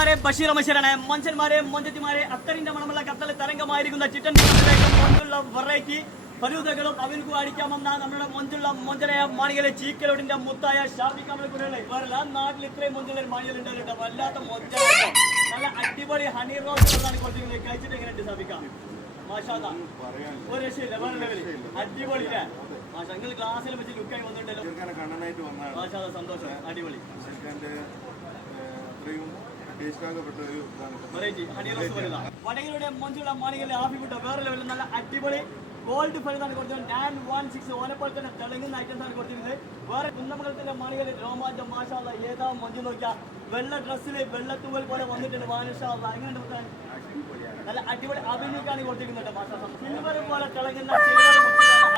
മച്ചന്മാരെ ബഷീർ മഷീറാണ്. മഞ്ചന്മാരെ മൊഞ്ചത്തിമാരെ അത്തറിന്റെ മണമുള്ള കത്തൽ തരംഗമായിരിക്കുന്ന chitin മൊഞ്ചുള്ള variety ഫലൂദകളും അവർക്ക് അടിക്കാമെന്ന നമ്മുടെ മൊഞ്ചുള്ള മൊഞ്ചനായ മാണികളെ ചീക്കലോടിന്റെ മുത്തായ ഷാഫിക്കാമലെ വേറെ നാട്ടിൽ ഇത്രയും മൊഞ്ചുള്ള മാണികളുണ്ട്. വല്ലാത്ത മൊഞ്ച നല്ല അടിപൊളി ഹണി റോസ് കൊടുത്തിരിക്കുന്നത്. കഴിച്ചിട്ട് എങ്ങനെയുണ്ട് ഷാഫിക്കാം? മാഷാദ ഒരു രക്ഷയില്ല, വേറെ ലെവല് അടിപൊളിയില്ലേ? മാഷാ നിങ്ങൾ ക്ലാസ്സിൽ വെച്ച് ലുക്കായി വന്നിട്ടുണ്ടല്ലോ. മാഷാദ സന്തോഷം, അടിപൊളി വടകരയുടെ മൊഞ്ചുള്ള മാണികളെ ആഫിവിട്ട വേറെ ലെവലിൽ നല്ല അടിപൊളി ഗോൾഡ് ഫലതാണ് കൊടുത്തത്. 916 ഓനെപ്പോലെ തന്നെ തിളങ്ങുന്ന ഐറ്റംസ് ആണ് കൊടുത്തിരുന്നത്. വേറെ കുന്നമംഗലത്തിന്റെ മാണികളിൽ രോമാഞ്ചം മാഷാദ ഏതാ മൊഞ്ചു നോക്കിയാൽ വെള്ള ഡ്രസ്സില് വെള്ളത്തൂവൽ പോലെ വന്നിട്ടുണ്ട്. മാഷാദ എങ്ങനെയുണ്ട്? നല്ല അടിപൊളി അഭിനയിക്കാണ് കൊടുത്തിരിക്കുന്നത്. മാഷാ സിൽവർ പോലെ തിളങ്ങുന്ന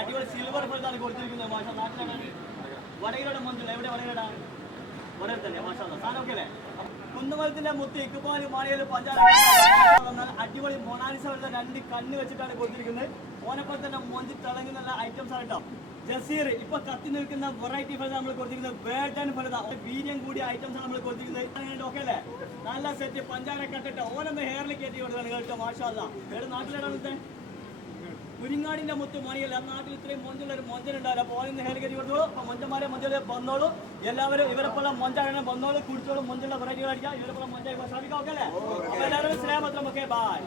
അടിപൊളി സിൽവർ പോലത്താണ് കൊടുത്തിരിക്കുന്നത്. മാഷാ നാട്ടിലാണ് വടകരയുടെ മൊഞ്ചുള്ള എവിടെ? വടകരയുടെ വടകര തന്നെ. മാഷാ സാധനം ഒക്കെ അല്ലേ? കുന്നമംഗലത്തിന്റെ മുത്ത് ഇക്കുപാല് മാണികൾ പഞ്ചാര അടിപൊളി മൊണാലിസ വരുന്ന 2 കണ്ണ് വെച്ചിട്ടാണ് കൊടുത്തിരിക്കുന്നത്. ഓനെപ്പോലെ തന്നെ മൊഞ്ചി തിളങ്ങുന്ന ഐറ്റംസ് ആണ് കേട്ടോ. ജസീർ ഇപ്പൊ കത്തി നിൽക്കുന്ന വെറൈറ്റി ഫലത നമ്മൾ കൊടുത്തിരിക്കുന്നത്. വേട്ടൻ ഫലത വീര്യം കൂടിയ ഐറ്റംസ് ആണ് നമ്മൾ കൊടുത്തിരിക്കുന്നത്. ഓക്കെ അല്ലേ? നല്ല സെറ്റ് പഞ്ചാര കട്ടിട്ട് ഓനൊന്ന് ഹെയറിൽ കയറ്റി കൊടുത്താണ് കേട്ടോ. മാഷാല്ല വേറെ നാട്ടിലാണ് കുരിങ്ങാടിന്റെ മുത്ത് മണിയല്ല. നാട്ടിൽ ഇത്രയും മൊഞ്ചുള്ള ഒരു മൊഞ്ചനുണ്ടാവില്ല. അപ്പോൾ ഓരോന്ന് ഹെയർ കയറ്റി കൊടുത്തോളൂ. അപ്പൊ മൊഞ്ചന്മാരെ മൊഞ്ച വന്നോളൂ. എല്ലാവരും ഇവരെപ്പോലെ മൊഞ്ചാകണം വന്നോളൂ. കുടിച്ചോളൂ. മൊഞ്ചുള്ള വെറൈറ്റികൾ അടിക്കാം. ഇവരെപ്പോലെ മൊഞ്ചായി സാധിക്കാം. ഓക്കെ അല്ലേ? അപ്പൊ എല്ലാവരും സ്നേഹം മാത്രം. Okay bye.